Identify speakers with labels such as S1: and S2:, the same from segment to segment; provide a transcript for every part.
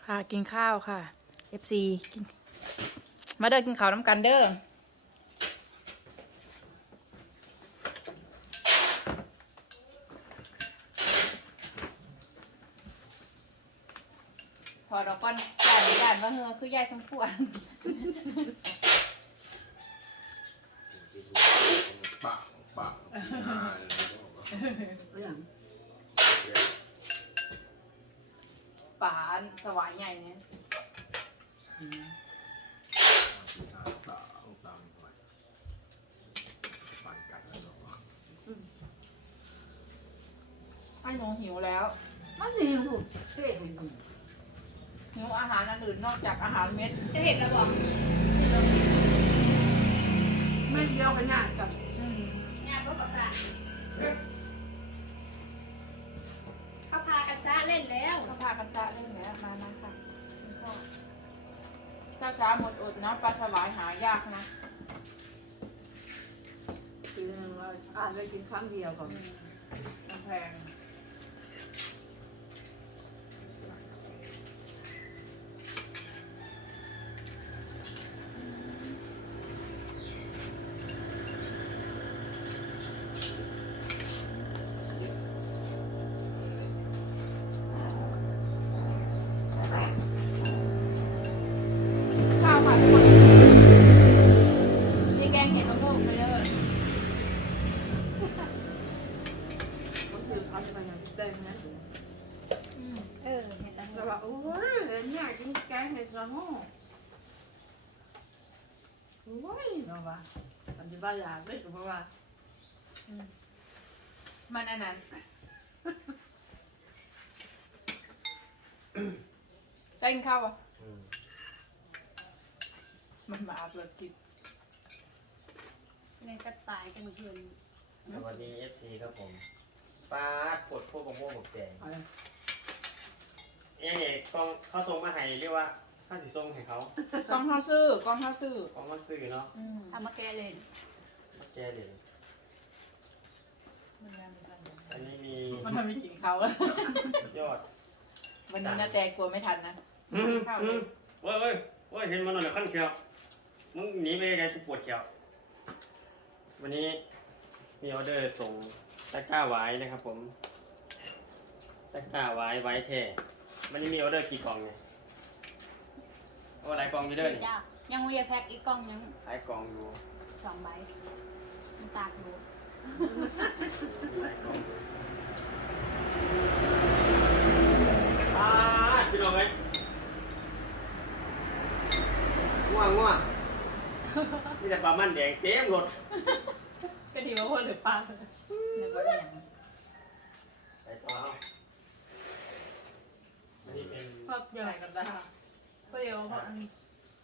S1: ค่ะกินข้าวค่ะ FC กินมาเด้อกินข้าวน้ำกันเด้อพอเราก้อนย่านว่าเฮือคือยายสมควร
S2: ปะปะ
S3: อย่าง
S1: ป่าสวายใหญ่เนี่ย
S2: ตาตามหน่อยปั่นกันแล้วเนาะ
S1: ให้หนูหิวแล้ว
S3: มันมีลูกเท่ให้ดู
S1: หิวอาหารอันอื่นนอกจากอาหารเม็ด
S4: จะเห็นแล้วบอก
S3: ไม่เดียวกันยากกับ
S4: งานก็กับสระเขาพากันซะเล่นแล้ว
S1: ก็พากันจะเรื่องนี้มาค่ะกินข้าวถ้าช้าหมดอดนะปลาสวายหายากนะ
S3: คือว่าอาจจะกินครั้งเดียวก่อน
S1: มันแพงข้าวค่ะทุกคนนี่แกงเห็ดมะม่วงไปเลย
S3: ก็คือเขาจะมาอย่างเต้นนะ
S4: เห็นแล้ว
S3: แล้วว่าโอ้ยเนี่ยกินแกงเห็ดสมองโอ้ยเราว่าอันที่บ้านอยากได้ก็เพราะว่า
S1: มันอันนั้นใจกินข้าวอ่ะมันมาอาบเลยกิน
S4: ในกระต่ายกันเมื่อคืน
S5: สวัสดี FC ครับผมป้าดกดพวกบะม่วงบกแดง
S3: อะไร
S5: ยังไงกองเขาส่งมาให้เรียกว่าข้าสิส่งให้เขา
S1: กองข้าวซื้อกองข้าวซื้อก
S5: องมาซื้อเนาะ
S4: ทำมาแก้เล่น
S5: มาแกเลยอันนี้มี
S1: มันทำให้กินข้าวแล้ว
S5: ยอด
S1: วันนี้นะแต่กลัวไม่ทันนะ ข้าวเลย
S5: เว้ยเห็นมันหน่อยขั้นเขียวมึงหนีไปไกลกูปวดเขียววันนี้มีออเดอร์ส่งตะกร้าไว้นะครับผมตะกร้าไว้แท้มันจะมีออเดอร์กี่กล่องเนี่ยว่าหลายกล่องอยู่เด้อนี่
S4: จ้ายังไม่แพ็คอีกกล้องยัง
S5: หลายกล่องอยู่
S4: 2 ใบมันตากอยู่
S5: หลายกล่องอยู่พี่น้องเอ้ยง่วงมีแต่ปลามันแดงเต็มรถ
S1: ก็ดีว่าพ่อหรือป้าเนี่ยว่าอย่าง
S5: ไปต่อเอาอันนี้เป็น
S1: พ่อใหญ่กันได้ก็เดี๋ยวพ่ออันนี้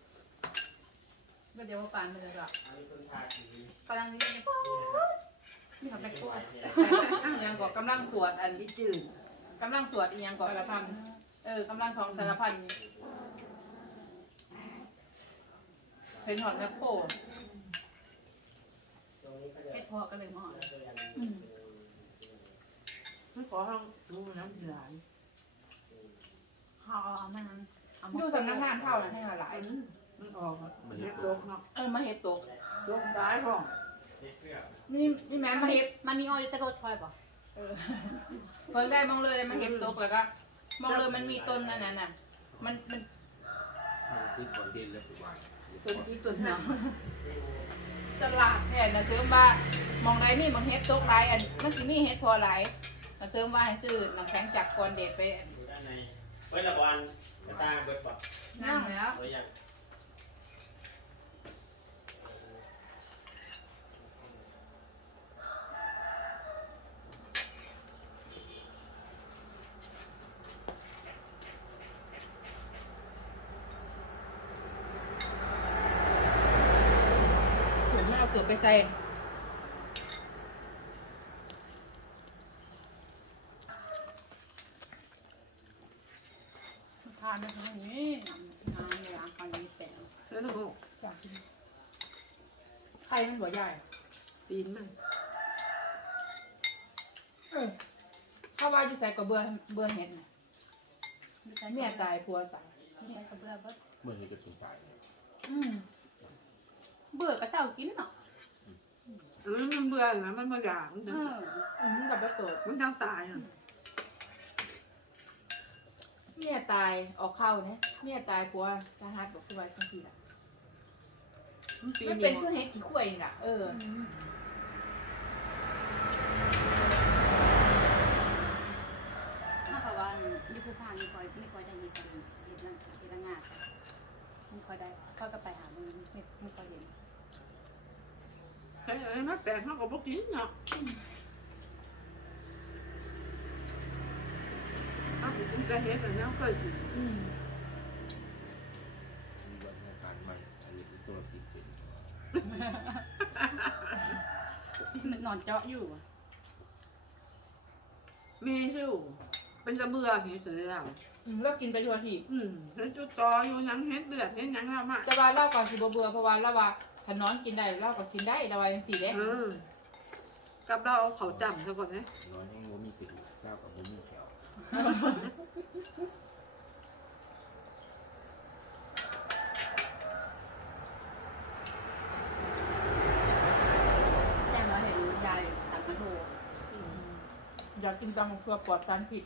S1: ก็เดี๋ยวว่าปานเลยก็
S5: อันนี้เป็นทาสี
S1: กำลังนี่นี่ทำแม่ครัว
S5: นี่
S1: ยังก่อกำลังสวดอัน
S3: ที่จืด
S1: กำลังสวดอีกยังก่อสารพันกำลังของสารพันเป็นหอดแม่โค
S5: ตรงนี้ก็จะ
S4: เพ็ดพอก็เลยหม้อ
S3: ไม่ขอห้องดูน้ำหลาน
S4: เขาเอามาเอามา
S1: ดูสำนักงานเท่านั้นให้มาหลาย
S3: มันออกเล็กลงเนาะ
S1: มาเฮ็ดตก
S3: ลงซ้ายห้อง
S5: เสื้อ
S1: นี่แม่มาเฮ็ด
S4: มันมีออยล์แต่รถคอยป่ะ
S1: เพิ่งได้มองเลยมาเฮ็ดตกแล้วก็มองเลยมันมีต้นนั่นน่ะมัน
S2: คือก่อนเด่นแล้วถูกไหม
S3: ต้นที่ต้นน้
S1: ตลาดแทนนะซื้อว่ามองไรนี่มองเฮ็ดตกไรอันมันสิมีเฮ็ดพอไรมาซื้อว่าให้ซื้อน้ำแข็งจากก่อนเด็ดไป
S5: ดูด้านในเว้ยละวันกระตาเบิดปะ
S1: นั่งแล้ว
S5: เว้ยยัง
S1: เหมือนเอาเกือบไปใส่ทานนะคะนี่งานเนี่ยอาการนี้แต่
S3: ำแล้วต้อง
S1: จากไข่มันหัวใหญ่
S3: ปีนมัน
S1: ข้าวว่าอยู่ใส่กับเบื่อเห็ดน่ะเมียตายผัวตาย
S4: นี่ก็เบื่อเบิด
S2: เมื่อเห็นจะสงสัย
S1: เบื่อก็เช้ากินเนาะ
S3: มันเบื่อนะมันมาอย่างมัน
S1: แบบว่าเกิด
S3: มันยังตายอ่ะ
S1: เมียตายออกเข้าเนี่ยเมียตายผัวสาหัสบอกคือว่าจังซี่ล่ะ
S3: ปี
S1: มัน
S3: นี้
S1: เป็นคือเฮ็ดขี้ข่วยนี่ล่ะ
S4: ถ้ากับว่าอยู่ผู้พานไม่ค่อยได้มีคนเฮ็ดงานไม่ค่อยได้ค่อยก็ไปหามึงไม่ค่อยเห็น
S3: ใช่ไอ้นักแต่เขาก็บอกกินเนาะถ้าผมจะเห็นแต่เนี้ยเคยกิน
S2: มีวันงานใหม่อันนี้คือตัวติดเป็น
S4: มันนอนเจาะอยู่
S3: มีชื่อเป็นระเบือเห็นเสร็จแล้ว
S1: แล้วกินไปทัวที
S3: เห็นจุดต่ออยู่ยังเห็ดเลือดเห็ดยังละมาก
S1: จะว่าเล่าก่อนสิบ่เบื่อเพราะว่าเล่าว่าถ้านอนกินได้เล่าก็กินได้เราว่าจังซี่เด้
S3: กับเราเอาเขาจำซะก่อนนะ
S2: น้อยแห้งว่ามีกระดูกเจ้ากับบ่มีแถว
S4: แจ้งว่าเห็นยายตัดมันโห
S1: อยากกินตำบักถั่วปลอดสารพิษ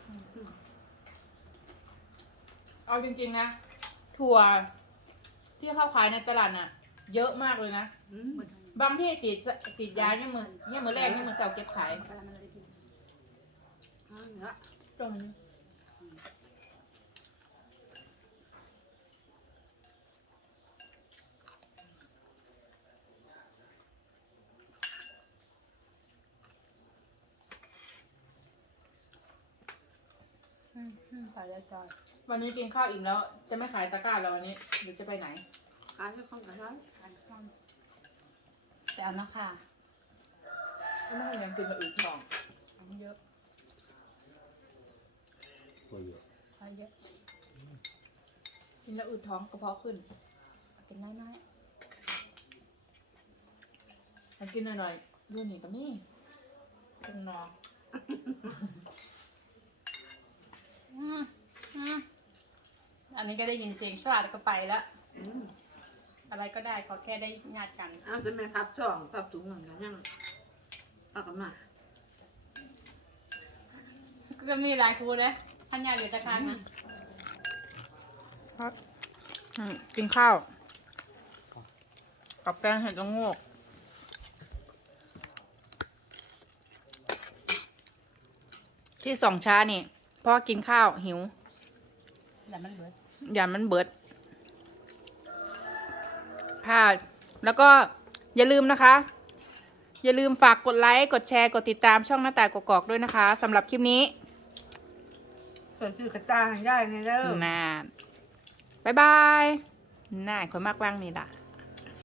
S1: เอาจริงๆนะถั่วที่เขาขายในตลาดน่ะ เยอะมากเลยนะ บางที่ฉีดยาเนี่ยมือแรกเนี่ยมือเสาเก็บขาย
S4: เวลามันเลยกิน
S1: ตรงนี้
S4: ขายได้จอย
S1: วันนี้กินข้าวอิ่มแล้ว จะไม่ขายตะกร้าแล้ววันนี้หรือจะไปไหน
S3: ขายให้ข้องกันได้
S4: ขายข้าวแต่เอานะค่ะ
S1: ไม่ให้ยังกินมาอื่นทอง
S4: อันเยอะ
S2: ตัวเยอะ
S4: ขายเยอะ
S1: กินแล้วอืดท้องกระเพาะขึ้น
S4: เป็นน้อย
S1: ให้กินหน่อยๆดูนี่ก็มีตรงนอ
S4: อันนี้ก็ได้ยินเสียงสลัดก็ไปแล้วอะไรก็ได้ขอแค่ได้ญาติกัน
S3: เอาจะไม่พับช่องพับถุงเหมือนกันยังเอากันมา
S4: ก็มีหลายครูเลยท่านยาเหลือตะครั้งนะ
S1: กินข้าวกับแกงเห็ดละโงกที่สองช้านี่พ่อกินข้าวหิว
S4: แต่มันเบิด
S1: อย่ามันเบิดพลาดแล้วก็อย่าลืมนะคะ อย่าลืมฝากกดไลค์ กดแชร์ กดติดตามช่องหน้าต่ายกอกๆด้วยนะคะสำหรับคลิปนี้
S3: เปิดชื่อกระตายได้ไงเด้อ
S1: น่าบ๊ายบายน่าคนมากว่างนี่ล่ะ